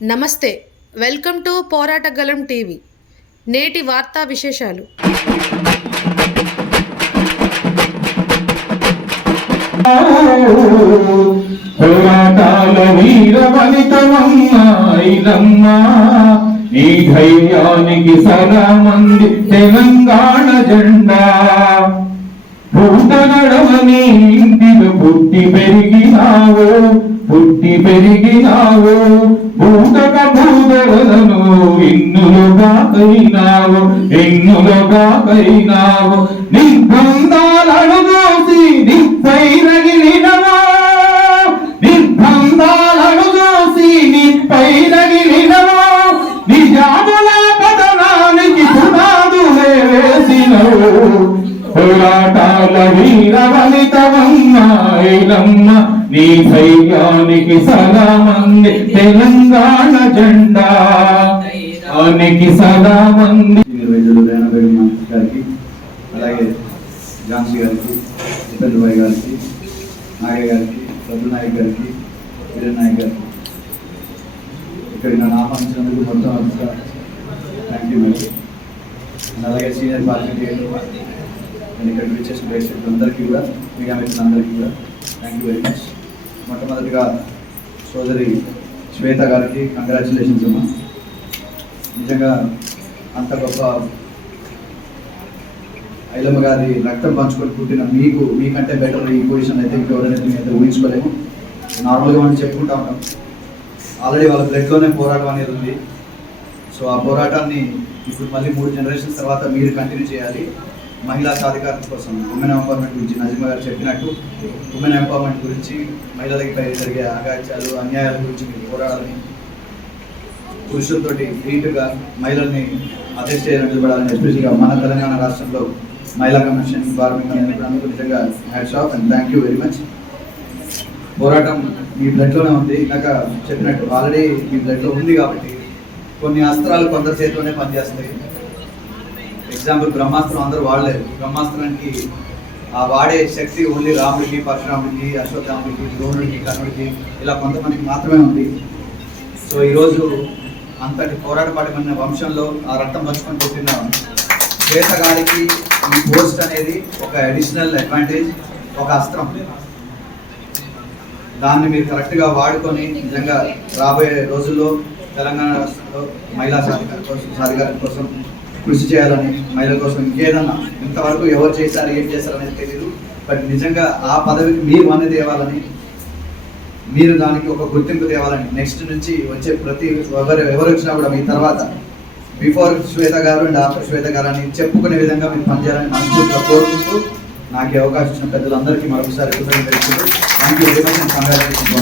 నమస్తే, welcome to పోరాటగలం TV. నేటి వార్తా విశేషాలు. పోరాటాల వీర వనితమమ్మ ఐలమ్మ, నీ ధైర్యానికి సలామంది తెలంగాణ జెండా. పూట నడవని ఇంటిలో పుట్టి పెరిగినావు భూతక భూదలను ఎన్నులుగా కైనావు నిర్బంధాలను దోసి నిప్పై రగిలినవో నిజాముల పతనానికి పునాదులే వేసినవు. పోరాటాల వీర వనితమమ్మ ఐలమ్మ, నీ ధైర్యానికి సలామంది తెలంగాణ జెండా. ఆనికి సలామంది. గారికి, అలాగే ఝాన్సీ గారికి, ఉపేంద్ర భాయ్ గారికి, నాగయ్య గారికి, ప్రభు నాయక్ గారికి, వీరేన్ నాయక్ గారికి ఇక్కడికి నన్ను ఆహ్వానించినందుకు మొత్తం థ్యాంక్ యూ మేడం. అలాగే సీనియర్ పార్టీ నేను ఇక్కడికి వచ్చేసిన ప్రేక్షకులు అందరికీ కూడా, మీడియా మిత్రులందరికీ కూడా థ్యాంక్ యూ వెరీ మచ్. మొట్టమొదటిగా సోదరి శ్వేత గారికి కంగ్రాచులేషన్స్ అమ్మా. నిజంగా అంత గొప్ప ఐలమ్మ గారి రక్తం పంచుకొని పుట్టిన మీకంటే బెటర్ ఈ పొజిషన్ అయితే ఇంకెవరైనా అయితే ఊహించుకోలేము. నార్మల్గా మనం చెప్పుకుంటా ఉంటాం, ఆల్రెడీ వాళ్ళ బ్లడ్లోనే పోరాటం అనేది ఉంది. సో ఆ పోరాటాన్ని ఇప్పుడు మళ్ళీ 3 జనరేషన్స్ తర్వాత మీరు కంటిన్యూ చేయాలి. మహిళా సాధికారత కోసం, ఉమెన్ ఎంపవర్మెంట్ గురించి నజీమా గారు చెప్పినట్టు ఉమెన్ ఎంపవర్మెంట్ గురించి, మహిళలపై జరిగే అగాత్యాలు అన్యాయాల గురించి మీరు పోరాడాలని, పురుషులతోటి ధీటుగా మహిళల్ని అరెస్ట్ చేయడం నిలబడాలని, ఎస్పెషల్గా మన తెలంగాణ రాష్ట్రంలో మహిళా కమిషన్ ద్వారా అందుకు నిజంగా hats off and thank you very much. పోరాటం మీ బ్లడ్లోనే ఉంది, ఇందాక చెప్పినట్టు ఆల్రెడీ మీ బ్లడ్లో ఉంది కాబట్టి కొన్ని అస్త్రాలు కొందరి చేతిలోనే పనిచేస్తాయి. ఎగ్జాంపుల్ బ్రహ్మాస్త్రం అందరూ వాడలేరు. బ్రహ్మాస్త్రానికి ఆ వాడే శక్తి ఓన్లీ రాముడికి, పరశురాముడికి, అశ్వత్థాముడికి, ద్రోణుడికి, కర్ణుడికి ఇలా కొంతమందికి మాత్రమే ఉంది. సో ఈరోజు అంతటి పోరాటపడిన వంశంలో ఆ రక్తం పంచుకొని పుట్టిన శ్వేత గారికి ఈ పోస్ట్ అనేది ఒక అడిషనల్ అడ్వాంటేజ్, ఒక అస్త్రం. దాన్ని మీరు కరెక్ట్గా వాడుకొని నిజంగా రాబోయే రోజుల్లో తెలంగాణ రాష్ట్రంలో మహిళా సాధికారత కోసం కృషి చేయాలని, మహిళల కోసం ఇంకేదన్నా ఇంతవరకు ఎవరు చేశారు ఏం చేశారు అనేది తెలియదు, బట్ నిజంగా ఆ పదవికి మీరు అనేది తేవాలని, మీరు దానికి ఒక గుర్తింపు తేవాలని, నెక్స్ట్ నుంచి వచ్చే ప్రతి ఎవరు వచ్చినా కూడా మీ తర్వాత బిఫోర్ శ్వేత గారు అండ్ ఆఫ్టర్ శ్వేత గారు అని చెప్పుకునే విధంగా మీరు పనిచేయాలని మనస్ఫూర్తిగా కోరుకుంటూ నాకు ఈ అవకాశం ఇచ్చిన పెద్దలందరికీ మరొకసారి కృతజ్ఞతలు. Thank you very much and congratulations.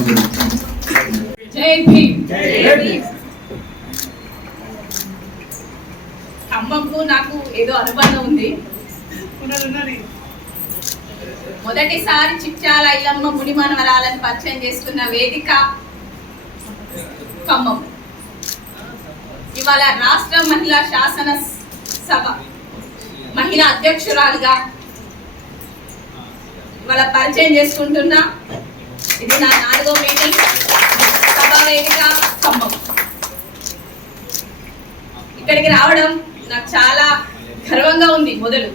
ఖమ్మంకు నాకు ఏదో అనుబంధం ఉంది. మొదటిసారి చిట్యాల ఐలమ్మ ముని మనవరాలను పరిచయం చేసుకున్న వేదిక ఖమ్మం. ఇవాళ రాష్ట్ర మహిళా శాసన సభ మహిళా అధ్యక్షురాలుగా ఇవాళ పరిచయం చేసుకుంటున్నా. ఇది నా 4వ మీటింగ్ సభా వేదిక ఖమ్మం. ఇక్కడికి రావడం నాకు చాలా గర్వంగా ఉంది. మొదలు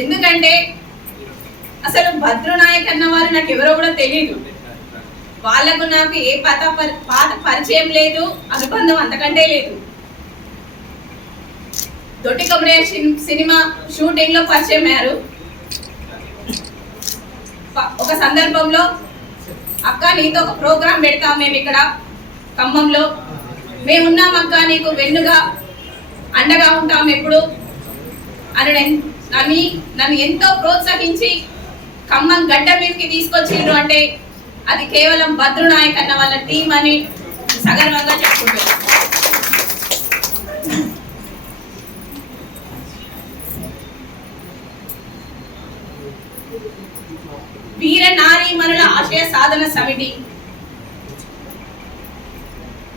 ఎందుకంటే అసలు భద్రునాయక్ అన్న వారు నాకు ఎవరో కూడా తెలియదు. వాళ్ళకు నాకు ఏ పాత పరిచయం లేదు, అనుబంధం అంతకంటే లేదు. దొడ్డి కొమరయ్య సినిమా షూటింగ్ లో పరిచయం అయ్యారు. ఒక సందర్భంలో అక్క నీతో ఒక ప్రోగ్రాం పెడతాం మేము ఇక్కడ ఖమ్మంలో, మేమున్నాం అక్క నీకు వెన్నుగా అండగా ఉంటాం ఎప్పుడు అని నన్ను ఎంతో ప్రోత్సహించి ఖమ్మం గడ్డ మీదకి తీసుకొచ్చిండ్రు. అంటే అది కేవలం భద్రునాయక్ అన్న వాళ్ళ టీం అని సగర్వంగా చెప్పుకుంటారు. వీర నారీమణుల ఆశయ సాధన సమితి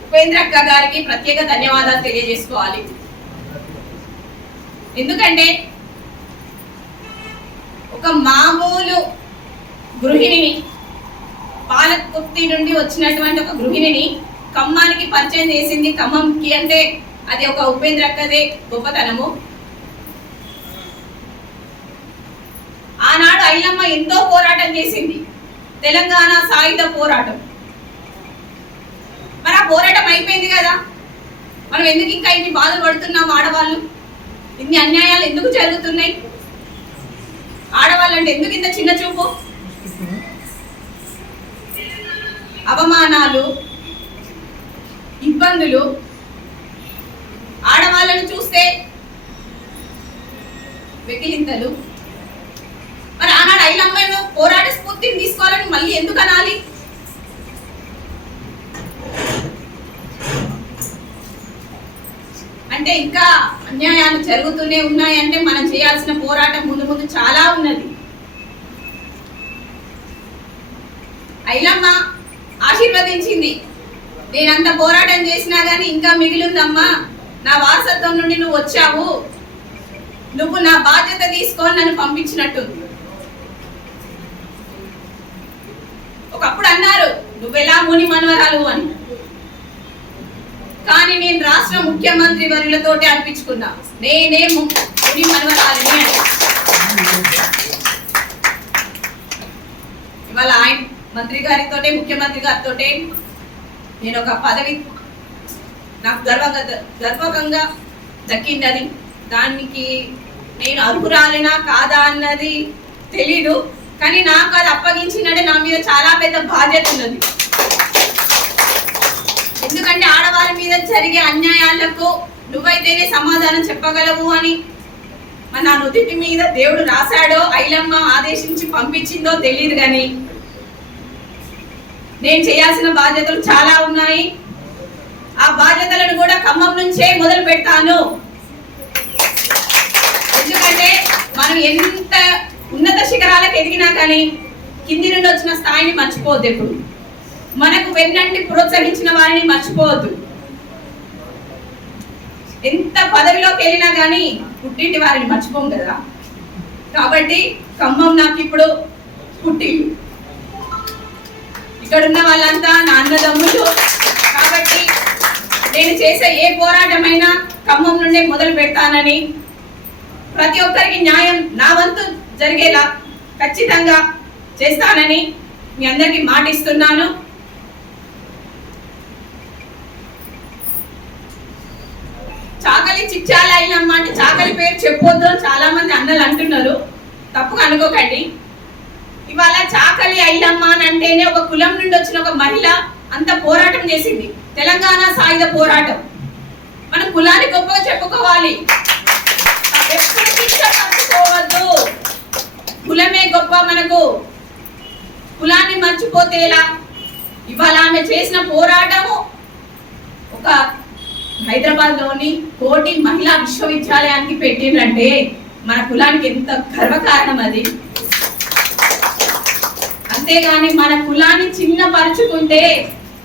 ఉపేంద్రక్క గారికి ప్రత్యేక ధన్యవాదాలు తెలియజేసుకోవాలి. ఎందుకంటే ఒక మామూలు గృహిణిని, పాలకుర్తి నుండి వచ్చినటువంటి ఒక గృహిణిని ఖమ్మానికి పరిచయం చేసింది. ఖమ్మంకి అంటే అది ఒక ఉపేంద్ర అక్కదే గొప్పతనము. ఆనాడు ఐలమ్మ ఎంతో పోరాటం చేసింది, తెలంగాణ సాయుధ పోరాటం. మరి ఆ పోరాటం అయిపోయింది కదా, మనం ఎందుకు ఇంకా ఇన్ని బాధలు పడుతున్నాం? ఆడవాళ్ళు ఇన్ని అన్యాయాలు ఎందుకు జరుగుతున్నాయి? ఆడవాళ్ళు అంటే ఎందుకు ఇంత చిన్న చూపు? అవమానాలు, ఇబ్బందులు, ఆడవాళ్ళను చూస్తే వెకిలింతలు. మరి ఆనాడు ఐలమ్మను పోరాట స్ఫూర్తిని తీసుకోవాలని మళ్ళీ ఎందుకు అనాలి? అంటే ఇంకా అన్యాయాలు జరుగుతూనే ఉన్నాయంటే మనం చేయాల్సిన పోరాటం ముందు ముందు చాలా ఉన్నది. ఐలమ్మ ఆశీర్వదించింది, నేనంత పోరాటం చేసినా గానీ ఇంకా మిగిలిందమ్మా, నా వారసత్వం నుండి నువ్వు వచ్చావు, నువ్వు నా బాధ్యత తీసుకొని నన్ను పంపించినట్టు. ఒకప్పుడు అన్నారు నువ్వెలా ముని మనవరాలు అని, కానీ నేను రాష్ట్ర ముఖ్యమంత్రి వర్యులతోటి అనిపించుకున్నా నేనే ముని మనవరాలని అని. ఇవాళ ఆయన మంత్రి గారితో, ముఖ్యమంత్రి గారితో నేను ఒక పదవి నాకు గర్వకంగా దక్కింది. అది దానికి నేను అర్హురాలినా కాదా అన్నది తెలీదు, కానీ నాకు అది అప్పగించినట్టే నా మీద చాలా పెద్ద బాధ్యత ఉన్నది. ఎందుకంటే ఆడవారి మీద జరిగే అన్యాయాలకు నువ్వైతేనే సమాధానం చెప్పగలవు అని మన నుదిటి మీద దేవుడు రాశాడో ఐలమ్మ ఆదేశించి పంపించిందో తెలియదు, కానీ నేను చేయాల్సిన బాధ్యతలు చాలా ఉన్నాయి. ఆ బాధ్యతలను కూడా ఖమ్మం నుంచే మొదలు పెడతాను. ఎందుకంటే మనం ఎంత ఉన్నత శిఖరాలకు ఎదిగినా కానీ కింది నుండి వచ్చిన స్థాయిని మర్చిపోవద్దు. ఎప్పుడు మనకు వెన్నంటి ప్రోత్సహించిన వారిని మర్చిపోవద్దు. ఎంత పదవిలోకి వెళ్ళినా కానీ పుట్టింటి వారిని మర్చిపోం కదా. కాబట్టి ఖమ్మం నాకు ఇప్పుడు పుట్టిల్లు, ఇక్కడ ఉన్న వాళ్ళంతా నా అన్నదమ్ములు. కాబట్టి నేను చేసే ఏ పోరాటమైనా ఖమ్మం నుండే మొదలు పెడతానని, ప్రతి ఒక్కరికి న్యాయం నా వంతు జరిగేలా ఖచ్చితంగా చేస్తానని మీ అందరికీ మాటిస్తున్నాను. చాకలి చిచ్చాల ఐలమ్మ అంటే చాకలి పేరు చెప్పొద్దు అని చాలా మంది అన్నలు అంటున్నారు, తప్పుగా అనుకోకండి. ఇవాళ చాకలి ఐలమ్మ అని అంటేనే ఒక కులం నుండి వచ్చిన ఒక మహిళ అంత పోరాటం చేసింది, తెలంగాణ సాయుధ పోరాటం. మనం కులాన్ని గొప్పగా చెప్పుకోవాలి, మర్చిపోవద్దు. కులమే గొప్ప మనకు, కులాన్ని మర్చిపోతే ఎలా? ఇవాళ ఆమె చేసిన పోరాటము ఒక హైదరాబాద్ లోని కోటి మహిళా విశ్వవిద్యాలయానికి పెట్టిందంటే మన కులానికి ఎంత గర్వకారణం అది. అంతేగాని మన కులాన్ని చిన్నపరుచుకుంటే,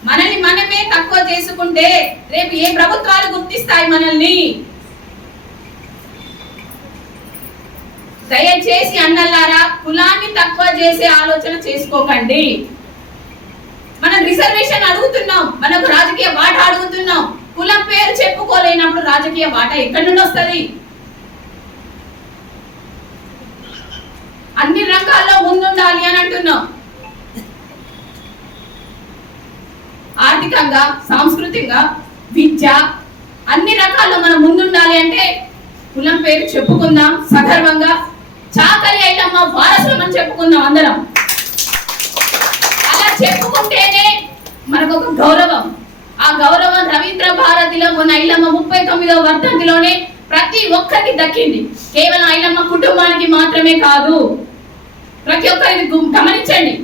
మనల్ని మనమే తక్కువ చేసుకుంటే రేపు ఏ ప్రభుత్వాలు గుర్తిస్తాయి మనల్ని? దయచేసి అన్నలారా కులాన్ని తక్కువ చేసే ఆలోచన చేసుకోకండి. మనం రిజర్వేషన్ అడుగుతున్నాం, మనకు రాజకీయ వాటా అడుగుతున్నాం. కులం పేరు చెప్పుకోలేనప్పుడు రాజకీయ వాటా ఎక్కడి నుండి వస్తుంది? అన్ని రంగాల్లో ముందుండాలి అని అంటున్నాం. ఆర్థికంగా, సాంస్కృతికంగా, విద్య అన్ని రకాల్లో మనం ముందుండాలి అంటే కులం పేరు చెప్పుకుందాం సగర్వంగా. చాకలి ఐలమ్మ వారసులం అని చెప్పుకుందాం అందరం. అలా చెప్పుకుంటేనే మనకు ఒక గౌరవం. ఆ గౌరవం రవీంద్ర భారతిలో ఉన్న ఐలమ్మ 39వ వర్ధంతిలోనే ప్రతి ఒక్కరికి దక్కింది. కేవలం ఐలమ్మ కుటుంబానికి మాత్రమే కాదు, ప్రతి ఒక్కరికి గమనించండి.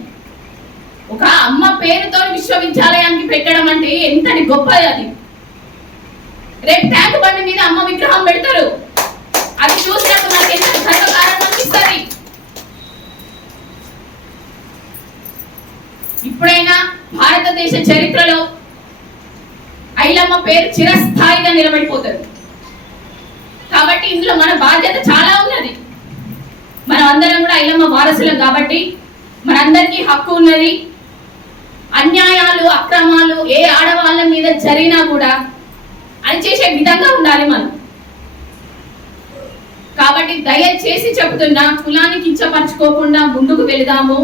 ఒక అమ్మ పేరుతో విశ్వవిద్యాలయానికి పెట్టడం అంటే ఎంతటి గొప్పది అది. రేపు ట్యాంక్ బండి మీద అమ్మ విగ్రహం పెడతారు, అది చూసినప్పుడు మనకి ఎంత గర్వకారణం అనిపిస్తుంది. ఇప్పుడైనా భారతదేశ చరిత్రలో ఐలమ్మ పేరు చిరస్థాయిగా నిలబడిపోతుంది. కాబట్టి ఇందులో మన బాధ్యత చాలా ఉన్నది. మనం అందరం కూడా ఐలమ్మ వారసులం కాబట్టి మనందరికీ హక్కు ఉన్నది. అన్యాయాలు అక్రమాలు ఏ ఆడవాళ్ళ మీద జరిగినా కూడా అని చేసే విధంగా ఉండాలి మనం. కాబట్టి దయచేసి చెబుతున్నా, కులాన్ని కించపరచుకోకుండా ముందుకు వెళదాము.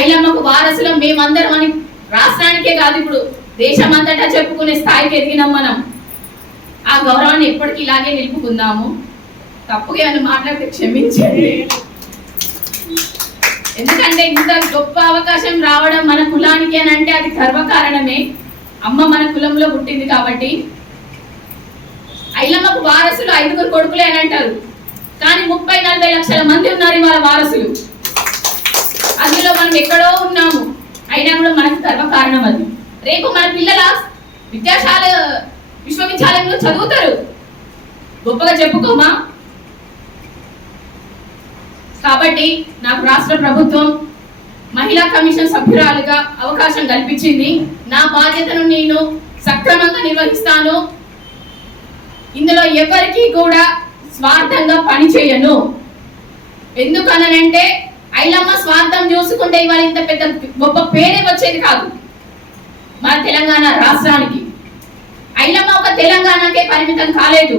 ఐలమ్మకు వారసులం మేమందరం అని రాష్ట్రానికే కాదు, ఇప్పుడు దేశమంతటా చెప్పుకునే స్థాయికి ఎదిగినాం మనం. ఆ గౌరవాన్ని ఎప్పటికీ ఇలాగే నిలుపుకుందాము. తప్పుగా ఏమైనా మాట్లాడితే క్షమించండి. ఎందుకంటే ఇంత గొప్ప అవకాశం రావడం మన కులానికి అని అంటే అది గర్వకారణమే. అమ్మ మన కులంలో పుట్టింది కాబట్టి. ఐలమ్మకు వారసులు 5 కొడుకులే అని అంటారు, కానీ 30-40 లక్షల మంది ఉన్నారు ఇవాళ వారసులు. అందులో మనం ఎక్కడో ఉన్నాము, అయినా కూడా మనకు గర్వకారణం అది. రేపు మన పిల్లల విశ్వవిద్యాలయంలో చదువుతారు, గొప్పగా చెప్పుకోమా. కాబట్టి నాకు రాష్ట్ర ప్రభుత్వం మహిళా కమిషన్ సభ్యురాలుగా అవకాశం కల్పించింది. నా బాధ్యతను నేను సక్రమంగా నిర్వహిస్తాను. ఇందులో ఎవరికి కూడా స్వార్థంగా పనిచేయను. ఎందుకనంటే ఐలమ్మ స్వార్థం చూసుకుంటే ఇవాళ ఇంత పెద్ద గొప్ప పేరే వచ్చేది కాదు మన తెలంగాణ రాష్ట్రానికి. ఐలమ్మ ఒక తెలంగాణకే పరిమితం కాలేదు.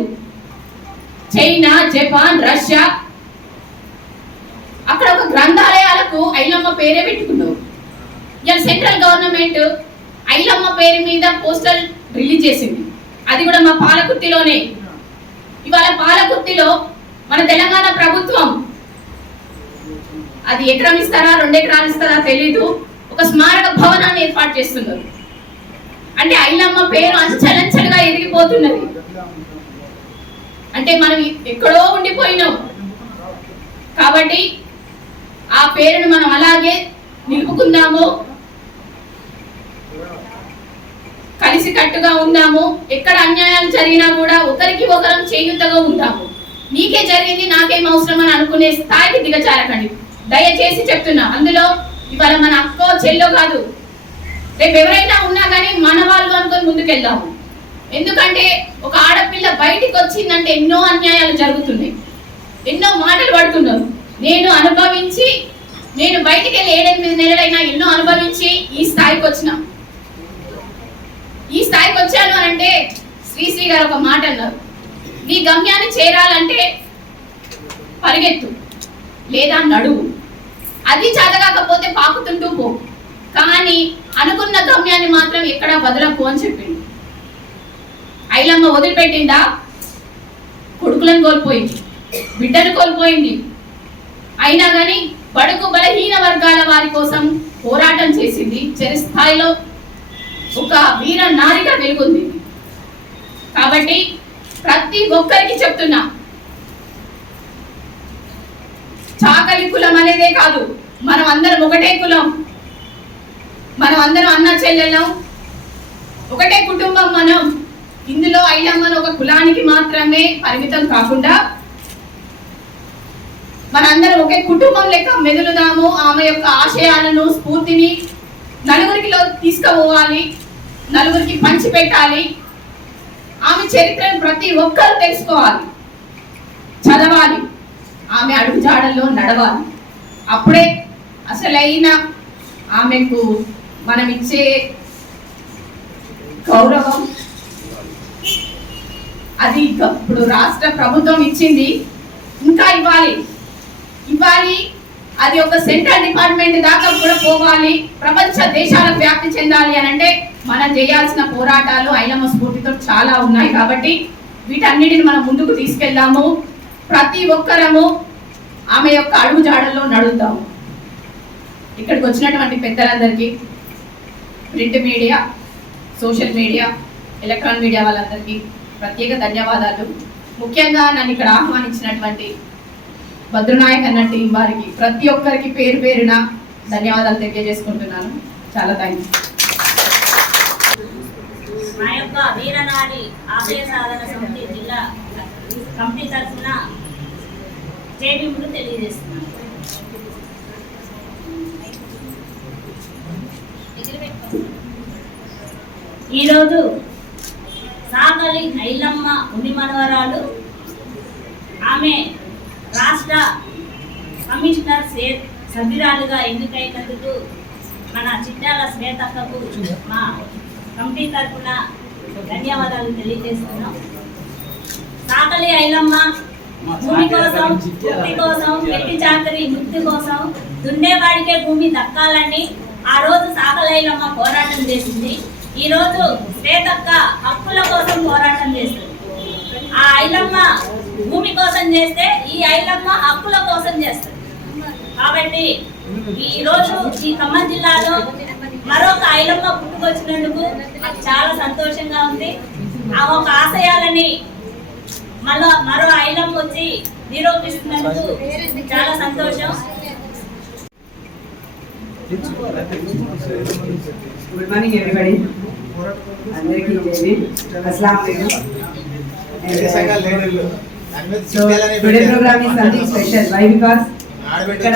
చైనా, జపాన్, రష్యా అక్కడ ఒక గ్రంథాలయాలకు ఐలమ్మ పేరే పెట్టుకున్నారు. ఇలా సెంట్రల్ గవర్నమెంట్ ఐలమ్మ పేరు మీద పోస్టల్ రిలీజ్ చేసింది, అది కూడా మా పాలకుర్తిలోనే. ఇవాళ పాలకుర్తిలో మన తెలంగాణ ప్రభుత్వం అది ఎకరం ఇస్తారా 2 ఎకరాలు ఇస్తారా తెలీదు, ఒక స్మారక భవనాన్ని ఏర్పాటు చేస్తున్నారు. అంటే ఐలమ్మ పేరు అంచెలంచెలుగా ఎదిగిపోతున్నది. అంటే మనం ఎక్కడో ఉండిపోయినాం కాబట్టి ఆ పేరును మనం అలాగే నిలుపుకుందాము, కలిసి కట్టుగా ఉందాము. ఎక్కడ అన్యాయాలు జరిగినా కూడా ఒకరికి ఒకరం చేయుతగా ఉందాము. నీకే జరిగింది నాకేం అవసరం అని అనుకునే స్థాయికి దిగజారకండి, దయచేసి చెప్తున్నా. అందులో ఇవాళ మన అక్కో చెల్లో కాదు, రేపు ఎవరైనా ఉన్నా కానీ మన వాళ్ళు అనుకొని ముందుకెళ్దాము. ఎందుకంటే ఒక ఆడపిల్ల బయటికి వచ్చిందంటే ఎన్నో అన్యాయాలు జరుగుతున్నాయి, ఎన్నో మాటలు పడుతున్నారు. నేను బయటికి వెళ్ళి 7-8 నెలలైనా ఎన్నో అనుభవించి ఈ స్థాయికి వచ్చాను అని అంటే శ్రీశ్రీ గారు ఒక మాట అన్నారు, నీ గమ్యాన్ని చేరాలంటే పరిగెత్తు లేదా నడువు, అది చదవకపోతే పాకుతుంటూ పో, కానీ అనుకున్న గమ్యాన్ని మాత్రం ఎక్కడా వదలకు అని చెప్పింది. ఐలమ్మ వదిలిపెట్టిందా? కొడుకులను కోల్పోయింది, బిడ్డను కోల్పోయింది. అయినా కానీ బడుగు బలహీన వర్గాల వారి కోసం పోరాటం చేసింది. చిరస్థాయిలో ఒక వీర నారిగా వెలుగొంది. కాబట్టి ప్రతి ఒక్కరికి చెప్తున్నా, చాకలి కులం అనేదే కాదు, మనం అందరం ఒకటే కులం, మనం అందరం అన్న చెల్లెలం, ఒకటే కుటుంబం. మనం ఇందులో ఐలమ్మను ఒక కులానికి మాత్రమే పరిమితం కాకుండా మనందరం ఒకే కుటుంబం లెక్క మెదులుదాము. ఆమె యొక్క ఆశయాలను, స్ఫూర్తిని నలుగురికిలో తీసుకుపోవాలి, నలుగురికి పంచిపెట్టాలి. ఆమె చరిత్రను ప్రతి ఒక్కరు తెలుసుకోవాలి, చదవాలి, ఆమె అడుగుజాడల్లో నడవాలి. అప్పుడే అసలైన ఆమెకు మనం ఇచ్చే గౌరవం అది ఇప్పుడు రాష్ట్ర ప్రభుత్వం ఇచ్చింది, ఇంకా ఇవ్వాలి. అది ఒక సెంట్రల్ డిపార్ట్మెంట్ దాకా కూడా పోవాలి, ప్రపంచ దేశాలకు వ్యాప్తి చెందాలి అని అంటే మనం చేయాల్సిన పోరాటాలు ఐలమ్మ స్ఫూర్తితో చాలా ఉన్నాయి. కాబట్టి వీటన్నిటిని మనం ముందుకు తీసుకెళ్దాము. ప్రతి ఒక్కరము ఆమె యొక్క అడుగు జాడల్లో నడుద్దాము. ఇక్కడికి వచ్చినటువంటి పెద్దలందరికీ, print media, social media, electronic media వాళ్ళందరికీ ప్రత్యేక ధన్యవాదాలు. ముఖ్యంగా నన్ను ఇక్కడ ఆహ్వానించినటువంటి భద్రనాయక్ అన్న టీం వారికి ప్రతి ఒక్కరికి పేరు పేరున ధన్యవాదాలు తెలియజేసుకుంటున్నాను. చాలా థ్యాంక్స్. మా యొక్క వీరనారి ఆశయ సాధన సమితి జిల్లా కమిటీ తరఫున జేబీములు తెలియజేస్తున్నాను. ఈరోజు సాకలి ఐలమ్మ ఉన్ని మనవరాలు ఆమె రాష్ట్ర కమిషనర్ సభ్యురాలుగా ఎన్నికైనందుకు మన చిట్యాల శ్వేతక్కకు మా కమిటీ తరఫున ధన్యవాదాలు తెలియజేస్తున్నాం. సాకలి ఐలమ్మ భూమి కోసం, ముక్తి కోసం, వెట్టి చాకరి ముక్తి కోసం, దున్నేవాడికే భూమి దక్కాలని ఆ రోజు సాకలి ఐలమ్మ పోరాటం చేసింది. ఈ రోజు శ్వేతక్క హక్కుల కోసం పోరాటం చేస్తుంది. ఆ ఐలమ్మ భూమి కోసం చేస్తే ఈ ఐలమ్మ హక్కుల కోసం చేస్తుంది. కాబట్టి ఈ రోజు ఈ ఖమ్మం జిల్లాలో మరొక ఐలమ్మ పుట్టుకొచ్చినందుకు నాకు చాలా సంతోషంగా ఉంది. ఆ ఒక ఆశయాలని మరో ఐలమ్మ వచ్చి నిరూపిస్తున్నందుకు చాలా సంతోషం. Good morning everybody. అందరికీ అస్సలాము అలైకుం. So today program is something special. Why? Because ఇక్కడ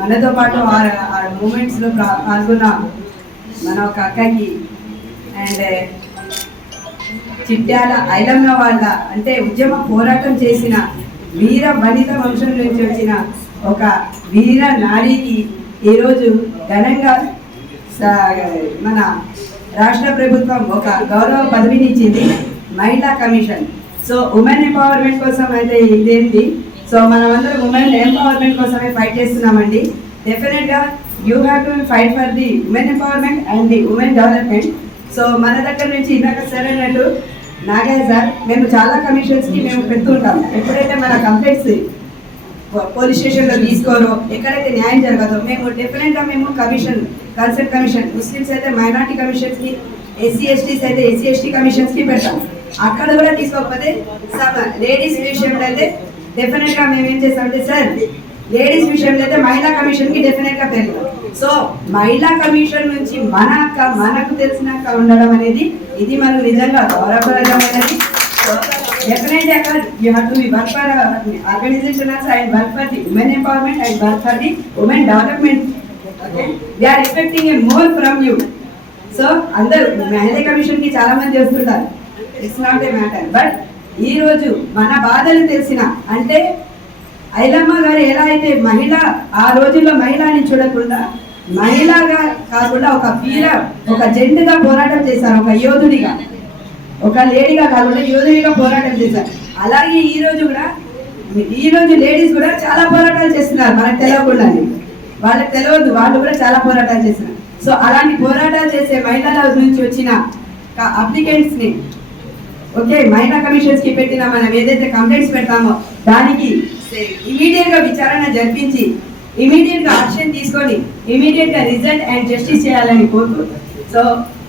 మనతో పాటు ఆ మూమెంట్స్ లో పాల్గొన్న మన ఒక అక్కకి అండ్ చిట్యాల ఐలమ్మ వాళ్ళ అంటే ఉద్యమ పోరాటం చేసిన వీర వనిత వంశం నుంచి వచ్చిన ఒక వీర నారీకి ఈరోజు ఘనంగా మన రాష్ట్ర ప్రభుత్వం ఒక గౌరవ పదవిని ఇచ్చింది, మహిళా కమిషన్. సో ఉమెన్ ఎంపవర్మెంట్ కోసం అయితే ఇదేంటి, సో మనమందరం ఉమెన్ ఎంపవర్మెంట్ కోసమే ఫైట్ చేస్తున్నామండి. డెఫినెట్గా you have to fight for the women empowerment and the women development. So మన దగ్గర నుంచి ఇందాక సరైనట్టు నాగయ్య సార్, మేము చాలా కమిషన్స్కి మేము పెడుతుంటాం. ఎప్పుడైతే మన కంప్లైంట్స్ పోలీస్ స్టేషన్లో తీసుకోరో, ఎక్కడైతే న్యాయం జరగదో మేము డెఫినెట్గా మేము కమిషన్, కన్సల్ట్ కమిషన్, ముస్లిమ్స్ అయితే మైనార్టీ కమిషన్స్కి, ఎస్సీ ఎస్టీస్ అయితే ఎస్సీ ఎస్టీ కమిషన్స్కి పెడతాం. అక్కడ కూడా తీసుకోకపోతే లేడీస్ విషయంలో అయితే డెఫినెట్గా మేము ఏం చేస్తామంటే సార్ లేడీస్ విషయంలో అయితే మహిళా కమిషన్కి డెఫినెట్గా పెడతాం. సో మహిళా కమిషన్ నుంచి మన అక్క మనకు తెలిసినాక ఉండడం అనేది ఇది మనకు నిజంగా గౌరవప్రదమైనది. సో డెఫినెట్లీ అక్కడ you have to be work for organization and work for the women empowerment and work for the women development. Okay, we are expecting a more from you. So అందరూ మహిళా కమిషన్కి చాలా మంది వస్తుంటారు, it's not a matter. But ఈరోజు మన బాధలు తెలిసిన అంటే ఐలమ్మ గారు ఎలా అయితే మహిళ ఆ రోజుల్లో మహిళని చూడకుండా మహిళగా కాకుండా ఒక వీర, ఒక జెంట్గా పోరాటం చేశారు, ఒక యోధుడిగా, ఒక లేడీగా కాకుండా యోధుడిగా పోరాటం చేశారు. అలాగే ఈరోజు కూడా ఈరోజు లేడీస్ కూడా చాలా పోరాటాలు చేస్తున్నారు, మనకు తెలియకుండానే, వాళ్ళకి తెలియదు, వాళ్ళు కూడా చాలా పోరాటాలు చేస్తున్నారు. సో అలాంటి పోరాటాలు చేసే మహిళల నుంచి వచ్చిన అప్లికెంట్స్ని ఓకే మహిళా కమిషన్స్కి పెట్టిన మనం ఏదైతే కంప్లైంట్స్ పెడతామో దానికి ఇమీడియట్గా విచారణ జరిపించి ఇమీడియట్గా యాక్షన్ తీసుకొని ఇమీడియట్గా రిజల్ట్ అండ్ జస్టిస్ చేయాలని కోరుతూ సో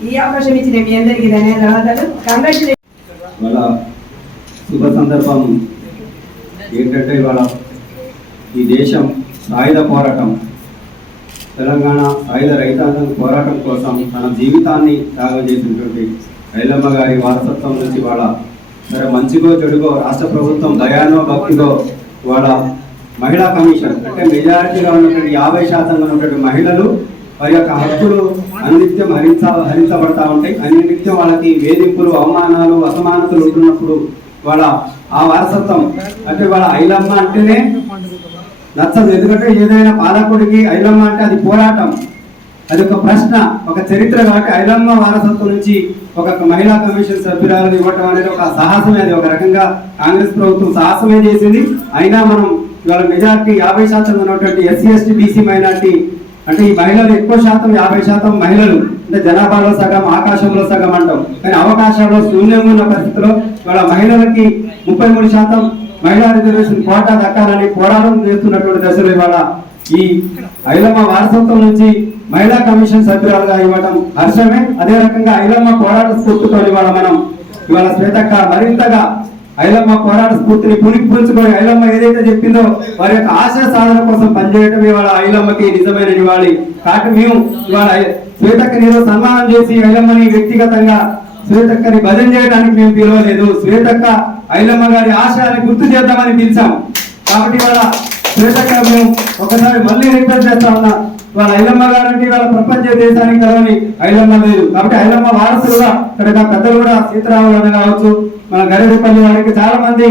ఈ అవకాశం ఇచ్చిన మీ అందరికీ ధన్యవాదాలు. కంగ్రాచులేషన్. వాళ్ళ శుభ సందర్భం ఏంటంటే ఇవాళ ఈ దేశం సాయుధ పోరాటం, తెలంగాణ సాయుధ రైతాంగం పోరాటం కోసం తన జీవితాన్ని త్యాగం చేసినటువంటి ఐలమ్మ గారి వారసత్వం నుంచి వాళ్ళ సరే మంచిగో చెడుగో రాష్ట్ర ప్రభుత్వం దయానో భక్తిగో వాళ్ళ మహిళా కమిషన్ అంటే మెజారిటీగా ఉన్నటువంటి 50% ఉన్నటువంటి మహిళలు వారి యొక్క హక్కులు అనిత్యం హరించబడతా ఉంటాయి. అన్ని నిత్యం వాళ్ళకి వేధింపులు, అవమానాలు, అసమానతలు ఉంటున్నప్పుడు వాళ్ళ ఆ వారసత్వం అంటే వాళ్ళ ఐలమ్మ అంటేనే నచ్చదు. ఎందుకంటే ఏదైనా పాలకుడికి ఐలమ్మ అంటే అది పోరాటం, అది ఒక ప్రశ్న, ఒక చరిత్ర. కాబట్టి ఐలమ్మ వారసత్వం నుంచి ఒక మహిళా కమిషన్ సభ్యురాలు ఇవ్వటం అనేది ఒక సాహసమే. అది ఒక రకంగా కాంగ్రెస్ ప్రభుత్వం సాహసమే చేసింది. అయినా మనం ఇవాళ మెజార్టీ 50% ఉన్నటువంటి ఎస్సీ ఎస్టీ బీసీ మైనార్టీ అంటే ఈ మహిళలు ఎక్కువ శాతం 50% మహిళలు అంటే జనాభాలో సగం ఆకాశంలో సగం అంటాం, కానీ అవకాశాల్లో శూన్యంగా ఉన్న పరిస్థితిలో ఇవాళ మహిళలకి 33% మహిళా రిజర్వేషన్ కోటా దక్కాలని పోరాటం చేస్తున్నటువంటి దశలో ఇవాళ ఈ ఐలమ్మ వారసత్వం నుంచి మహిళా కమిషన్ సభ్యురాలుగా ఇవ్వడం హర్షమే. అదే రకంగా ఐలమ్మ పోరాట స్ఫూర్తితో ఇవాళ శ్వేతక్క మరింతగా ఐలమ్మ పోరాట స్ఫూర్తిని పుణికిపుచ్చుకొని ఐలమ్మ ఏదైతే చెప్పిందో వారి యొక్క ఆశయ సాధన కోసం పనిచేయడం ఇవాళ ఐలమ్మకి నిజమైన నివాళి. కాబట్టి మేము ఇవాళ శ్వేతక్కని ఏదో సన్మానం చేసి ఐలమ్మని వ్యక్తిగతంగా శ్వేతక్కని భజన చేయడానికి మేము పిలవలేదు, శ్వేతక్క ఐలమ్మ గారి ఆశయాన్ని గుర్తు చేద్దామని పిలిచాం. కాబట్టి ఇవాళ శ్వేతక్క మేము ఒకసారి మళ్ళీ రిక్వెస్ట్ చేస్తా ఉన్నా, వాళ్ళ ఐలమ్మ గారు అంటే వాళ్ళ ప్రపంచ దేశానికి తెలవని ఐలమ్మ లేదు. కాబట్టి ఐలమ్మ వారసులుగా ఇక్కడ పెద్దలు కూడా సీతారాములు కావచ్చు, మన గరేపల్లి వారికి చాలా మంది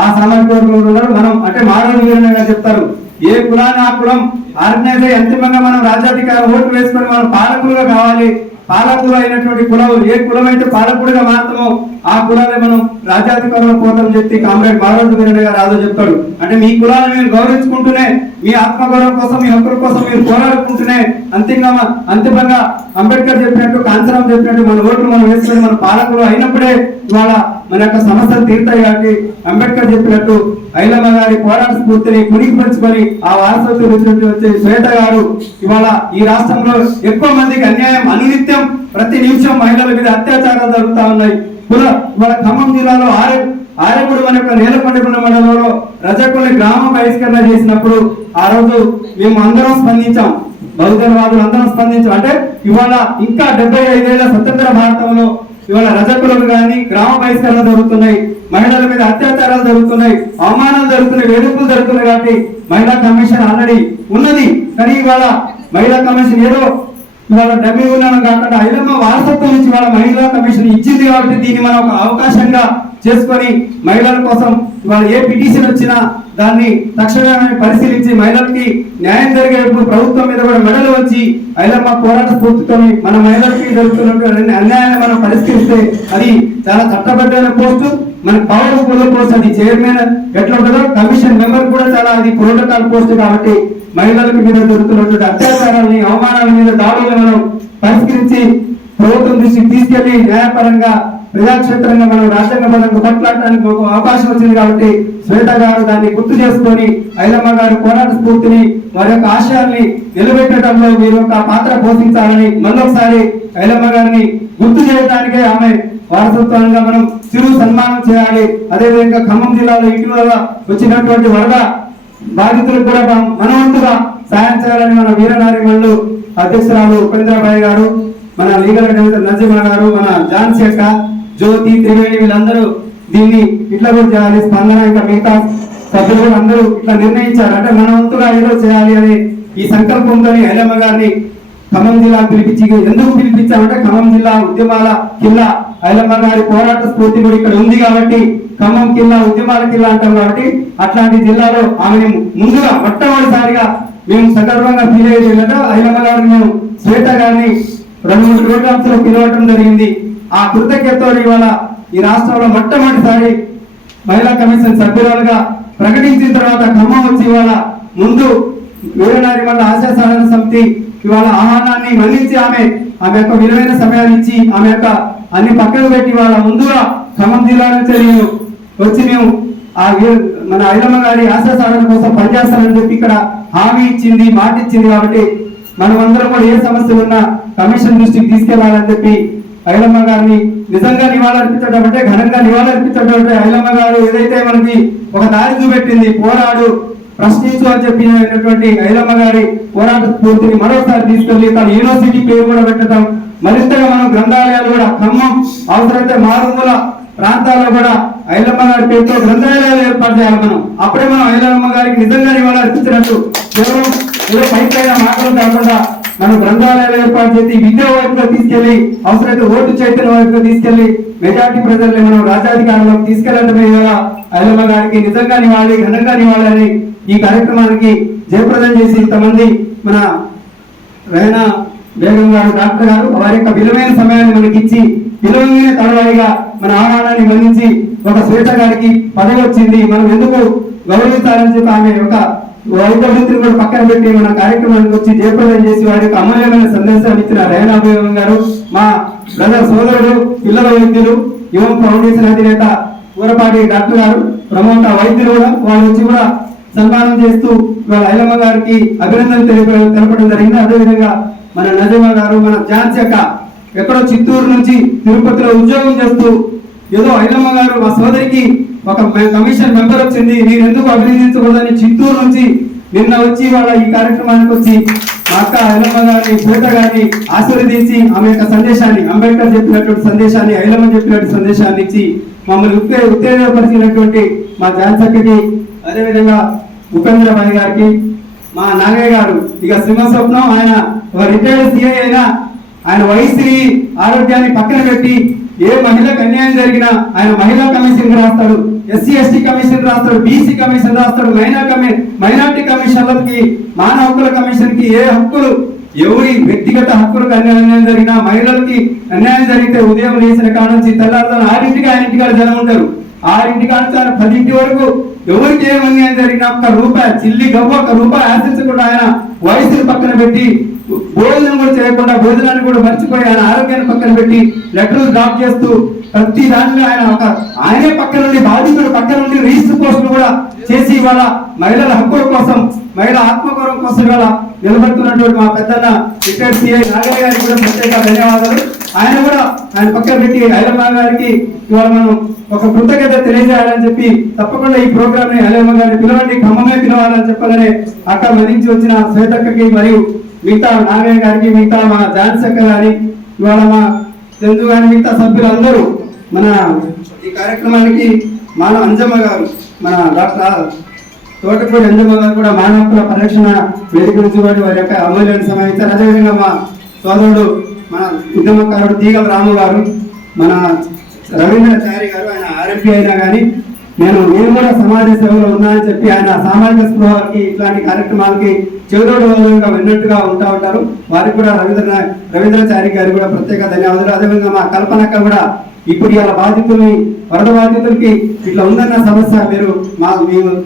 ఆ సామాజిక వర్గంలో ఉన్నారు. మనం అంటే మానవ వీరనగా చెప్తారు, ఏ కులాన్ని ఆ కులం ఆర్గనైజ్ అయ్యి అంతిమంగా మనం రాజ్యాధికారం ఓటు వేసుకొని మనం పాలకులుగా కావాలి. పాలకులు అయినటువంటి కులం ఏ కులం అయితే పాలకుడిగా మాత్రమో ఆ కులాన్ని మనం రాజ్యాధికారంలో పోతామని చెప్పి కామ్రేడ్ మారోజు వీరన్న గారు రాజు చెప్తాడు. అంటే మీ కులాన్ని మీరు గౌరవించుకుంటూనే మీ ఆత్మగౌరవం కోసం మీ హక్కుల కోసం మీరు పోరాడుకుంటూనే అంతిమంగా అంబేద్కర్ చెప్పినట్టు కాంచనం చెప్పినట్టు మన ఓట్లు మనం వేసుకొని మన పాలకులు అయినప్పుడే ఇవాళ మన యొక్క సమస్యలు తీరుతాయి. కాబట్టి అంబేద్కర్ చెప్పినట్టు ఐలమ్మ గారి పోరాట స్ఫూర్తిని పుణికిపరుచుకొని ఆ వారసత్వం వచ్చే శ్వేత గారు ఇవాళ ఈ రాష్ట్రంలో ఎక్కువ మందికి అన్యాయం అనునిత్యం ప్రతి నిమిషం మహిళల మీద అత్యాచారాలు జరుగుతా ఉన్నాయి. ఇవాళ ఖమ్మం జిల్లాలో ఆరేపూడి మన యొక్క నేలకొండ మండలంలో రజకుల్ని గ్రామ బహిష్కరణ చేసినప్పుడు ఆ రోజు మేము అందరం స్పందించాం, బహుజనవాదులు అందరం స్పందించాం. అంటే ఇవాళ ఇంకా 75 ఏళ్ల స్వతంత్ర భారతంలో ఇవాళ రజకులకు కానీ గ్రామ బహిష్కరణ జరుగుతున్నాయి, మహిళల మీద అత్యాచారాలు జరుగుతున్నాయి, అవమానాలు జరుగుతున్నాయి, వేధింపులు జరుగుతున్నాయి. కాబట్టి మహిళా కమిషన్ ఆల్రెడీ ఉన్నది. కానీ ఇవాళ మహిళా కమిషన్ ఏదో ఇవాళ డబ్బు ఉన్నాను కాకుండా ఐలమ్మ వారసత్వం నుంచి ఇవాళ మహిళా కమిషన్ ఇచ్చింది. కాబట్టి దీన్ని మనం ఒక అవకాశంగా చేసుకొని మహిళల కోసం ఇవాళ ఏ పిటిషన్ వచ్చినా దాన్ని తక్షణమే పరిశీలించి మహిళలకి న్యాయం జరిగేప్పుడు ప్రభుత్వం మీద కూడా మెడలు వచ్చి ఐలమ్మ పోరాట స్ఫూర్తితో మన మహిళలకి జరుగుతున్నటువంటి అన్యాయాన్ని మనం పరిష్కరిస్తే అది చాలా చట్టబద్ధమైన పోస్టు, మనకి పవర్ఫుల్ పోస్ట్. అది చైర్మన్ ఎట్లా ఉంటుందో కమిషన్ మెంబర్ కూడా చాలా అది ప్రోటోకాల్ పోస్ట్. కాబట్టి మహిళలకు మీద జరుగుతున్నటువంటి అత్యాచారాలని అవమానాల మీద దాడులను మనం పరిష్కరించి ప్రభుత్వం దృష్టికి తీసుకెళ్లి న్యాయపరంగా ప్రజాక్షేత్రంగా మనం రాజ్యాంగబద్ధంగా కొట్లాడడానికి ఒక అవకాశం వచ్చింది. కాబట్టి శ్వేత గారు దాన్ని గుర్తు చేసుకొని ఐలమ్మ గారు పోరాట స్ఫూర్తిని వారి యొక్క ఆశయాల్ని నిలబెట్టడంలో మీరు ఒక పాత్ర పోషించాలని మరొకసారి ఐలమ్మ గారిని గుర్తు చేయడానికే ఆమె వారసత్వంగా మనం చిరు సన్మానం చేయాలి. అదేవిధంగా ఖమ్మం జిల్లాలో ఇటీవల వచ్చినటువంటి వరద బాధితులకు కూడా మనవంతుగా సాయం చేయాలని మన వీరనారిమల్లు అధ్యక్షురాలు ఉపేంద్రబాయి గారు, మన లీగల్ అడ్వైజర్ నజీమా గారు, మన ఝాన్సీ అక్క, జ్యోతి త్రివేణి వీళ్ళందరూ దీన్ని ఇట్లా కూడా చేయాలి. స్పందన ఇంకా మిగతా సభ్యులు కూడా అందరూ ఇట్లా నిర్ణయించారు. అంటే మన వంతుగా ఏదో చేయాలి అని ఈ సంకల్పంతో ఐలమ్మ గారిని ఖమ్మం జిల్లా పిలిపించి ఎందుకు పిలిపించామంటే ఖమ్మం జిల్లా ఉద్యమాల కిల్లా ఐలమ్మ గారి పోరాట స్ఫూర్తి కూడా ఇక్కడ ఉంది. కాబట్టి ఖమ్మం కిల్లా ఉద్యమాల కిల్లా అంటాం. కాబట్టి అట్లాంటి జిల్లాలో ఆమెను ముందుగా మొట్టమొదటిసారిగా మేము సగర్వంగా ఫీల్ అయ్యేది ఐలమ్మ గారిని మేము శ్వేత గారిని 2-3 ప్రోగ్రామ్స్ లో పిలవటం జరిగింది. ఆ కృతజ్ఞతతో ఇవాళ ఈ రాష్ట్రంలో మొట్టమొదటిసారి మహిళా కమిషన్ సభ్యురాలుగా ప్రకటించిన తర్వాత ఖమ్మం వచ్చి ఇవాళ ముందు వీరనారిమల్ల ఆశా సాధన సమితి ఇవాళ ఆహ్వానాన్ని మన్నించి ఆమె యొక్క విలువైన సమయాన్ని ఇచ్చి ఆమె యొక్క అన్ని పక్కన పెట్టి వాళ్ళ ముందుగా ఖమ్మం జిల్లా నుంచి నేను వచ్చి మేము మన ఐలమ్మ గారి ఆశా సాధన కోసం పనిచేస్తానని చెప్పి ఇక్కడ హామీ ఇచ్చింది, మాట ఇచ్చింది. కాబట్టి మనం అందరం కూడా ఏ సమస్యలు ఉన్నా కమిషన్ దృష్టికి తీసుకెళ్లాలని చెప్పి ఐలమ్మ గారిని నిజంగా నివాళులర్పించడం అంటే ఘనంగా నివాళులర్పించడం అంటే ఐలమ్మ గారు ఏదైతే మనకి ఒక దారి చూపెట్టింది, పోరాడు ప్రశ్నించు అని చెప్పినటువంటి ఐలమ్మ గారి పోరాట స్ఫూర్తిని మరోసారి తీసుకెళ్లి తన యూనివర్సిటీ పేరు కూడా పెట్టడం, మరింతగా మనం గ్రంథాలయాలు కూడా ఖమ్మం అవసరమైతే మారుమూల ప్రాంతాల్లో కూడా ఐలమ్మ గారి పేరుతో గ్రంథాలయాలు ఏర్పాటు చేయాలి. మనం అప్పుడే మనం ఐలమ్మ గారికి నిజంగా నివాళులర్పించినట్టు. కేవలం ఏదో పైన మాటలు కాకుండా మనం గ్రంథాలయాలు ఏర్పాటు చేసి విద్యా వైపుగా తీసుకెళ్లి అవసరమైతే ఓటు చైతన్య వైపుగా తీసుకెళ్లి మెజార్టీ ప్రజల్ని మనం రాజ్యాధికారంలోకి తీసుకెళ్లడమే ఐలమ్మ గారికి నిజంగా నివాళి, ఘనంగా నివాళి అని ఈ కార్యక్రమానికి జయప్రదం చేసి ఇంతమంది మన రేనా బేగం గారు, డాక్టర్ గారు వారి యొక్క విలువైన సమయాన్ని మనకి ఇచ్చి విలువైన తరువాయిగా మన ఆహ్వానాన్ని మన్నించి ఒక శ్వేత గారికి పదవి వచ్చింది, మనం ఎందుకు గౌరవించాలని చెప్పి ఆమె ఒక వైద్య వృత్తిని కూడా పక్కన పెట్టి మన కార్యక్రమానికి వచ్చి జయప్రదం చేసి వారి యొక్క అమూల్యమైన సందేశాన్ని ఇచ్చిన రేనా బేగం గారు, మా బ్రదర్ సోదరుడు, పిల్లల వైద్యులు, యువం ఫౌండేషన్ అధినేత ఊరపాటి డాక్టర్ గారు, ప్రమోట వైద్యులు కూడా వాళ్ళు వచ్చి కూడా సన్మానం చేస్తూ ఇవాళ ఐలమ్మ గారికి అభినందనలు తెలపడం జరిగింది. అదేవిధంగా మన నజీమా గారు, మన ఝాన్సీ అక్క ఎక్కడో చిత్తూరు నుంచి తిరుపతిలో ఉద్యోగం చేస్తూ ఏదో ఐలమ్మ గారు మా సోదరికి ఒక కమిషన్ మెంబర్ వచ్చింది, నేను ఎందుకు అభినందించకూడదని చిత్తూరు నుంచి నిన్న వచ్చి వాళ్ళ ఈ కార్యక్రమానికి వచ్చి మా అక్క ఐలమ్మ గారిని, శ్వేత గారిని ఆశీర్వదించి ఆమె యొక్క సందేశాన్ని, అంబేద్కర్ చెప్పినటువంటి సందేశాన్ని, ఐలమ్మ చెప్పినటువంటి సందేశాన్ని ఇచ్చి మమ్మల్ని ఉత్తేజపరిచినటువంటి మా ఝాన్సీ అక్కకి, అదేవిధంగా ఉపేంద్రబాయి గారికి, మా నాగయ్య గారు ఇక సింహస్వప్నం, ఆయన ఒక రిటైర్డ్ సిఐ అయినా ఆయన వయసుని ఆరోగ్యాన్ని పక్కన పెట్టి ఏ మహిళకు అన్యాయం జరిగినా ఆయన మహిళా కమిషన్ రాస్తాడు. ఎస్సీ ఎస్టీ కమిషన్ రాస్తాడు, బీసీ కమిషన్ రాస్తాడు, మైనార్టీ కమిషన్లకి, మానవ హక్కుల కమిషన్ కి ఏ హక్కులు, ఎవరి వ్యక్తిగత హక్కులకు అన్యాయం జరిగినా, మహిళలకి అన్యాయం జరిగితే ఉదయం లేచిన కాడ నుంచి తెల్లారుతాను 6ంటికి ఆయన జనం ఉంటారు. 6ంటి కాడ 10ంటి వరకు ఎవరికి ఏం అన్యాయం జరిగినా ₹1 చిల్లి గవ్వ ₹1 ఆశించకుండా ఆయన వయసుని పక్కన పెట్టి, భోజనం కూడా చేయకుండా, భోజనాన్ని కూడా మర్చిపోయి ఆయన ఆరోగ్యాన్ని పక్కన పెట్టి లెటర్లు డ్రాప్ చేస్తూ ప్రతి దానిలో ఆయనే పక్క నుండి, బాధితుడు పక్క నుండి రిజిస్టర్ పోస్టులు కూడా చేసి ఇవాళ మహిళల హక్కుల కోసం, మహిళల ఆత్మగౌరవం కోసం ఇవాళ నిలబడుతున్నటువంటి మా పెద్దన్న రిటైర్డ్ సిఐ నాగయ్య గారికి కూడా ప్రత్యేక ధన్యవాదాలు. ఆయన పక్కన పెట్టి ఐలమ్మ గారికి ఇవాళ మనం ఒక కృతజ్ఞత తెలియజేయాలని చెప్పి తప్పకుండా ఈ ప్రోగ్రామ్ ని ఐలమ్మ గారిని పిలవండి, ఖమ్మమే పిలవాలని చెప్పగానే అక్కడ మరించి వచ్చిన శ్వేతక్కకి మరియు మిగతా నాగయ్య గారికి, మిగతా మా ఝాన్సీ గారి, ఇవాళ మా చందు గారి, మిగతా సభ్యులందరూ మన ఈ కార్యక్రమానికి మానవ అంజమ్మ గారు, మన డాక్టర్ తోటపూడి అంజమ్మ గారు కూడా మానవ హక్కుల పరిరక్షణ వేదిక నుంచి వారి యొక్క అమూల్యాన్ని సమయించారు. అదేవిధంగా మా సోదరుడు మన ఉద్యమకారుడు తీగల రాము గారు, మన రవీంద్రచారి గారు, ఆయన ఆర్ఎంపీ అయినా కానీ నేను కూడా సమాజ సేవలో ఉన్నానని చెప్పి ఆయన సామాజిక స్పృహకి ఇట్లాంటి కార్యక్రమాలకి చెవిలోడు విన్నట్టుగా ఉంటారు. వారికి కూడా రవీంద్రచారి గారికి కూడా ప్రత్యేక ధన్యవాదాలు. అదేవిధంగా మా కల్పనక్క కూడా ఇప్పుడు ఇలా బాధితుల్ని, వరద బాధితులకి ఇట్లా ఉందన్న సమస్య మీరు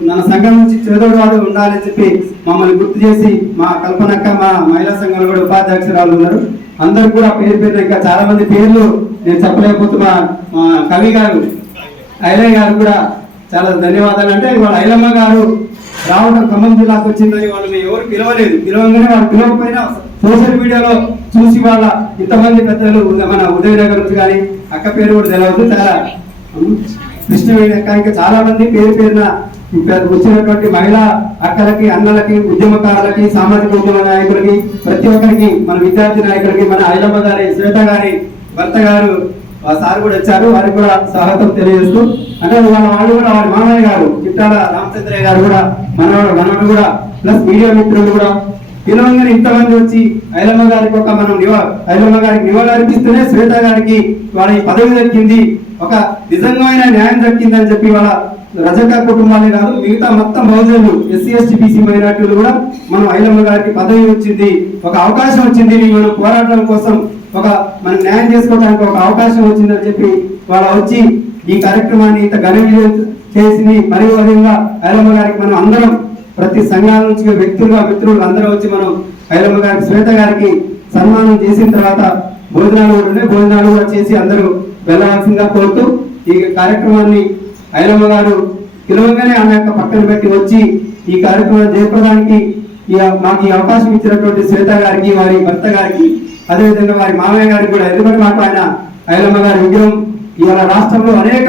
మన సంఘం నుంచి చెవిలోడు వాడు ఉండాలని చెప్పి మమ్మల్ని గుర్తు చేసి మా కల్పనక్క, మా మహిళా సంఘంలో కూడా ఉపాధ్యక్షురాలు ఉన్నారు. అందరు కూడా పేరు ఇంకా చాలా మంది పేర్లు నేను చెప్పలేకపోతున్నా. కవి గారు, ఐలయ్య గారు కూడా చాలా ధన్యవాదాలు. అంటే ఇవాళ ఐలమ్మ గారు రావడం ఖమ్మం జిల్లాకు వచ్చిందని వాళ్ళు ఎవరు పిలవలేదు, పిలవగానే వాళ్ళు పిలవకపోయినా సోషల్ మీడియాలో చూసి వాళ్ళ ఇంతమంది పెద్దలు మన ఉదయనగర్ నుంచి కానీ అక్క పేరు కూడా తెలవదు, చాలా కృష్ణవేణి అక్క, ఇంకా చాలా మంది పేరున వచ్చినటువంటి మహిళా అక్కలకి, అన్నలకి, ఉద్యమకారులకి, సామాజిక ఉద్యమ నాయకులకి, ప్రతి ఒక్కరికి, మన విద్యార్థి నాయకులకి, మన ఐలమ్మ గారి, శ్వేత గారి భర్త గారు సార్ కూడా వచ్చారు. వారికి కూడా స్వాగతం తెలియజేస్తూ, అంటే వాళ్ళు కూడా వారి మామయ్య గారు చిట్టాల రామచంద్రయ్య గారు కూడా మనవాడు కూడా ప్లస్ మీడియా మిత్రులు కూడా పిలవంగానే ఇంతమంది వచ్చి ఐలమ్మ గారికి ఐలమ్మ గారికి నివాళులర్పిస్తూనే శ్వేత గారికి వాళ్ళ ఈ పదవి దక్కింది, ఒక నిజంగా న్యాయం దక్కిందని చెప్పి వాళ్ళ రజక కుటుంబాలే కాదు మిగతా మొత్తం బహుజనులు, ఎస్సీ ఎస్టీ బీసీ మైనార్టీలు కూడా మనం ఐలమ్మ గారికి పదవి వచ్చింది, ఒక అవకాశం వచ్చింది, మన పోరాటం కోసం మనం న్యాయం చేసుకోవడానికి ఒక అవకాశం వచ్చిందని చెప్పి వాళ్ళ వచ్చి ఈ కార్యక్రమాన్ని ఇంత ఘనంగా చేసి, మరియు అదేవిధంగా ఐలమ్మ గారికి మనం అందరం ప్రతి సంఘాల నుంచి మిత్రులు అందరూ వచ్చి మనం ఐలమ్మ గారికి, శ్వేత గారికి సన్మానం చేసిన తర్వాత భోజనాలు కూడా చేసి అందరూ వెళ్ళవలసిందిగా కోరుతూ ఈ కార్యక్రమాన్ని ఐలమ్మ గారు పిలవగానే ఆమె యొక్క పక్కన పెట్టి వచ్చి ఈ కార్యక్రమం జయప్రదానికి మాకు ఈ అవకాశం ఇచ్చినటువంటి శ్వేత గారికి, వారి భర్త గారికి, అదేవిధంగా వారి మామయ్య గారికి కూడా, ఎందుకంటే మాకు ఆయన ఐలమ్మ గారి విగ్రహం ఇవాళ రాష్ట్రంలో అనేక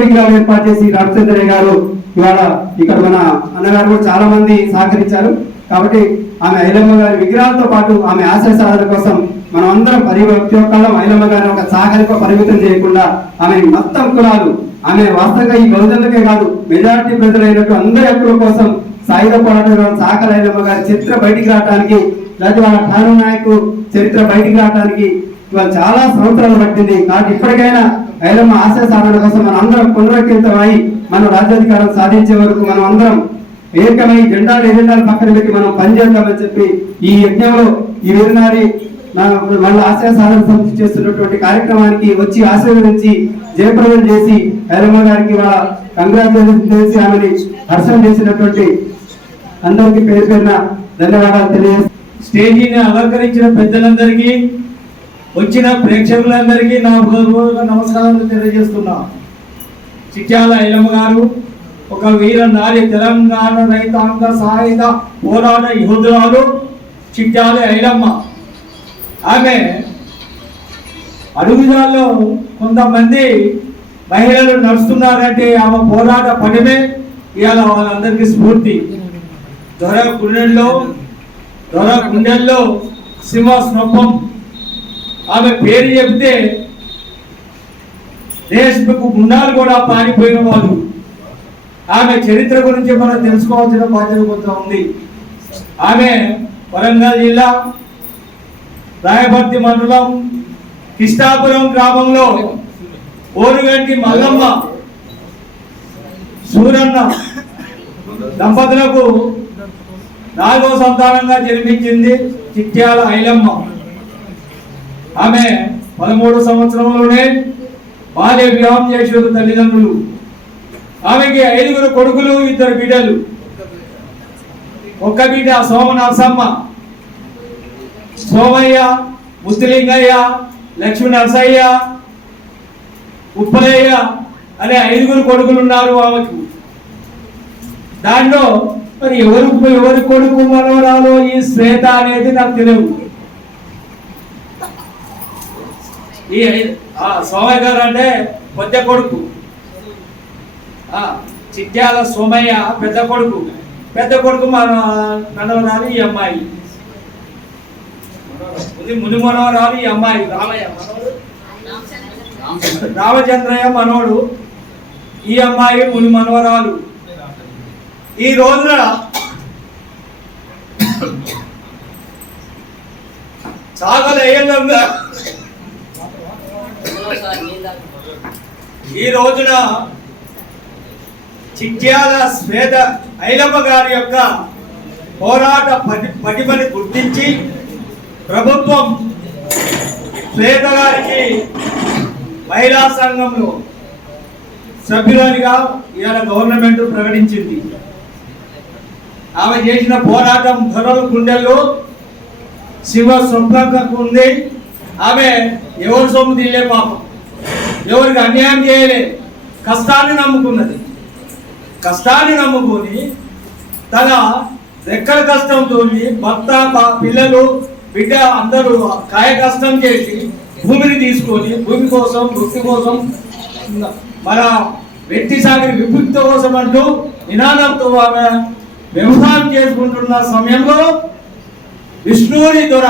విగ్రహాలు ఏర్పాటు చేసి రామచంద్రయ్య గారు ఇవాళ ఇక్కడ మన అన్నగారు కూడా చాలా మంది సహకరించారు. కాబట్టి ఆమె ఐలమ్మ గారి విగ్రహాలతో పాటు ఆమె ఆశయ సాధన కోసం మనం అందరం ప్రతి ఒక్కళ్ళం ఐలమ్మ గారిని ఒక సాగరిక పరిమితం చేయకుండా ఆమె మొత్తం కులాలు, ఆమె వాస్తవంగా ఈ బహుజనులకే కాదు మెజారిటీ ప్రజలైనట్టు అందరి హక్కుల కోసం సాయుధ పోరాటం సాకల ఐలమ్మ గారి చరిత్ర బయటికి రావడానికి, లేకపోతే వాళ్ళ ఠాను నాయకు చరిత్ర బయటికి రావడానికి ఇవాళ చాలా సంవత్సరాలు పట్టింది. కాబట్టి ఇప్పటికైనా ఐలమ్మ ఆశయ సాధన కోసం మనం అందరం పునరుద్ధరితమై మనం రాజ్యాధికారం సాధించే వరకు మనం అందరం ఏకమై ఎజెండాలు పక్కన పెట్టి మనం పనిచేద్దామని చెప్పి ఈ యజ్ఞంలో ఈ వీరనారి వాళ్ళ ఆశయ సాధన సమితి చేస్తున్నటువంటి కార్యక్రమానికి వచ్చి ఆశీర్వదించి జయప్రదం చేసి ఐలమ్మ గారికి వాళ్ళ కంగ్రాచులేషన్ చేసి ఆమెని హర్షం చేసినటువంటి అందరికీ పేరున ధన్యవాదాలు తెలియజేస్తాను. స్టేజీని అలంకరించిన పెద్దలందరికీ, వచ్చిన ప్రేక్షకులందరికీ నా హృదయపూర్వక నమస్కారాలు తెలియజేస్తున్నా. చిట్యాల ఐలమ్మ గారు ఒక వీర నారి, తెలంగాణ రైతాంగ సాయుధ పోరాట యోధురాలు చిట్యాల ఐలమ్మ. ఆమె అడుగుదాల్లో కొంతమంది మహిళలు నడుస్తున్నారంటే ఆమె పోరాట పడమే ఇవాళ వాళ్ళందరికీ స్ఫూర్తి. దొర గుండెల్లో సింహస్వప్నం. ఆమె పేరు చెప్తే దేశకు గుండాలు కూడా పారిపోయిన వాళ్ళు. ఆమె చరిత్ర గురించి మనం తెలుసుకోవాల్సిన బాధ్యత కొంత ఉంది. ఆమె వరంగల్ జిల్లా రాయపర్తి మండలం కిష్టాపురం గ్రామంలో ఓరుగంటి మల్లమ్మ సూరన్న దంపతులకు 4వ సంతానంగా జన్మించింది చిట్యాల ఐలమ్మ. ఆమె 13 సంవత్సరంలోనే బాల్య వివాహం చేసిన తల్లిదండ్రులు. ఆమెకి 5 కొడుకులు, 2 బిడ్డలు. ఒక్క బిడ్డ సోమ నరసమ్మ, సోమయ్య, ముత్తులింగయ్య, లక్ష్మీ నరసయ్య, ఉప్పలయ్య అనే 5 కొడుకులు ఉన్నారు ఆమెకు. దాంట్లో మరి ఎవరి కొడుకు మనవరాలో ఈ శ్వేత అనేది నాకు తెలియదు. ఈ సోమయ్య గారు అంటే పెద్ద కొడుకు, చిట్యాల సోమయ్య పెద్ద కొడుకు మన మనవరాలు ఈ అమ్మాయి, ముని మనవరాలు ఈ అమ్మాయి రామచంద్రయ్య మనోడు, ఈ అమ్మాయి ముని మనవరాలు. ఈ రోజున చిట్యాల శ్వేత ఐలమ్మ గారి యొక్క పోరాట పటిమని గుర్తించి ప్రభుత్వం శ్వేత గారికి మహిళా సంఘంలో సభ్యురాలిగా ఇవాళ గవర్నమెంట్ ప్రకటించింది. ఆమె చేసిన పోరాటం ధరల గుండెల్లో శివ స్వప్నకు ఉంది. ఆమె ఎవరి సొమ్ము తీయలే, పాపం ఎవరికి అన్యాయం చేయలే, కష్టాన్ని నమ్ముకొని తన రెక్కల కష్టంతో భర్త, పిల్లలు, బిడ్డ అందరూ కాయ కష్టం చేసి భూమిని తీసుకొని భూమి కోసం, వృత్తి కోసం, మన వ్యక్తి సాగరి విముక్తి కోసం అంటూ నినాదంతో ఆమె వ్యవసాయం చేసుకుంటున్న సమయంలో విష్ణువుని దొర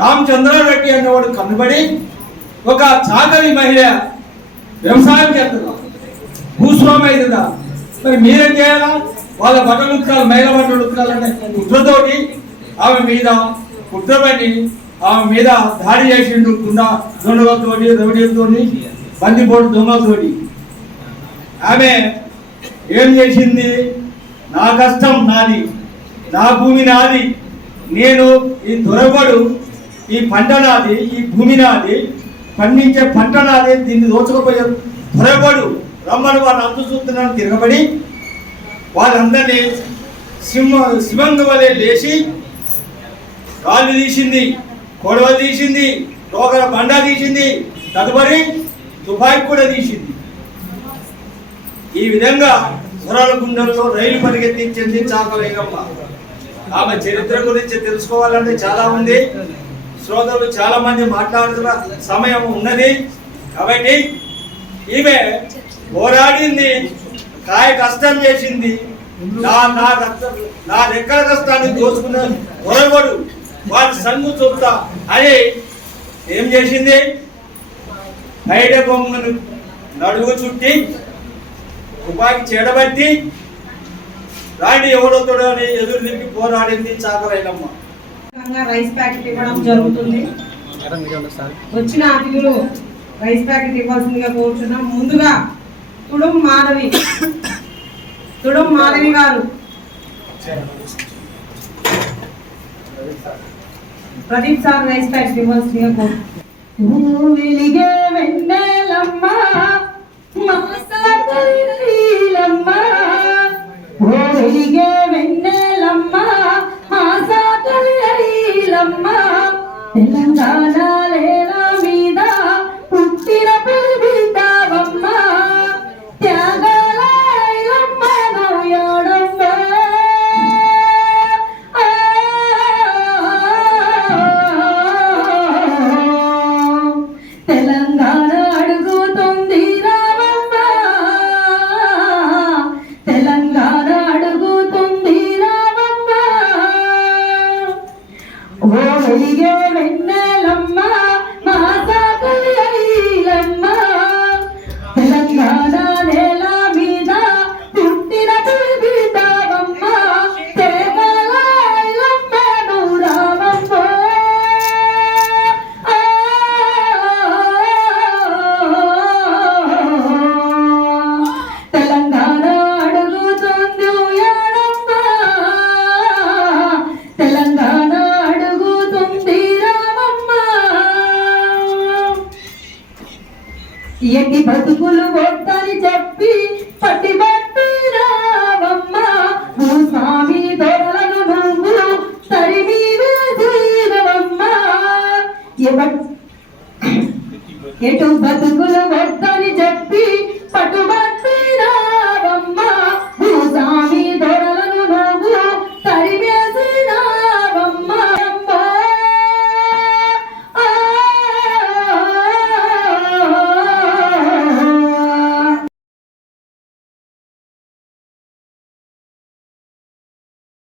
రామచంద్రారెడ్డి అనేవాడు కనుబడి ఒక చాకలి మహిళ వ్యవసాయం చేస్తుందా, భూస్వామి అవుతుందా, మరి మీరేం చేయాలా? వాళ్ళ బట్టలు ఉతకాలి, మహిళ బట్టలు ఉతకాలంటే కుట్రతోటి ఆమె మీద కుట్రపడి ఆమె మీద దాడి చేసిండు. దొంగలతోటి, రౌడీలతో, బందిపోటు దొంగలతోటి. ఆమె ఏం చేసింది? నా కష్టం నాది, నా భూమి నాది, నేను ఈ దొరబడు, ఈ పంట నాది, ఈ భూమి నాది, పండించే పంట నాది, దీన్ని దోచుకుపోయే దొరబడు రమ్మని వారిని అంతు చూస్తున్నాను తిరగబడి వాళ్ళందరినీ శివంగ వలె లేచి రాళ్ళు తీసింది, కొడవ తీసింది, రోగల బండ తీసింది, తదుపరి తుపాకి కూడా తీసింది. ఈ విధంగా పురాల గుండెల్లో రైలు పరిగెత్తించింది చాకలైలమ్మ. ఆమె చరిత్ర గురించి తెలుసుకోవాలంటే చాలా ఉంది, శ్రోతలు చాలా మంది మాట్లాడుతున్న సమయం ఉన్నది. కాబట్టి ఈమె పోరాడింది, కాయ కష్టం చేసింది, నా రెక్కల కష్టాన్ని దోచుకున్న పొరగడు వాటి సంగు చూపుతా అని ఏం చేసింది? బయట బొమ్మను నడుగు చుట్టి తుపాకి చెడబట్టి రాండి ఎవడొద్దుడు అని ఎదురు నింపి పోరాడింది చాకలైలమ్మ. రైస్ ప్యాకెట్ ఇవ్వడం జరుగుతుంది. వచ్చిన అతిథులు రైస్ ప్యాకెట్ ఇవ్వాల్సిందిగా కోరుచున్నాం. ముందుగా తుడుం మాధవి గారు ప్రదీప్ సార్ రైస్ ప్యాకెట్ ఇవ్వాల్సిందిగా కోరుచున్నాం. తెలంగాణ లేన మీద పుట్టిన పిలిపిద్దావమ్మ, త్యాగాల ఐలమ్మ నవ్యోడమ్మ. తెలంగాణ ఎన్ని బతుకులు వద్దని చెప్పి పట్టిబాట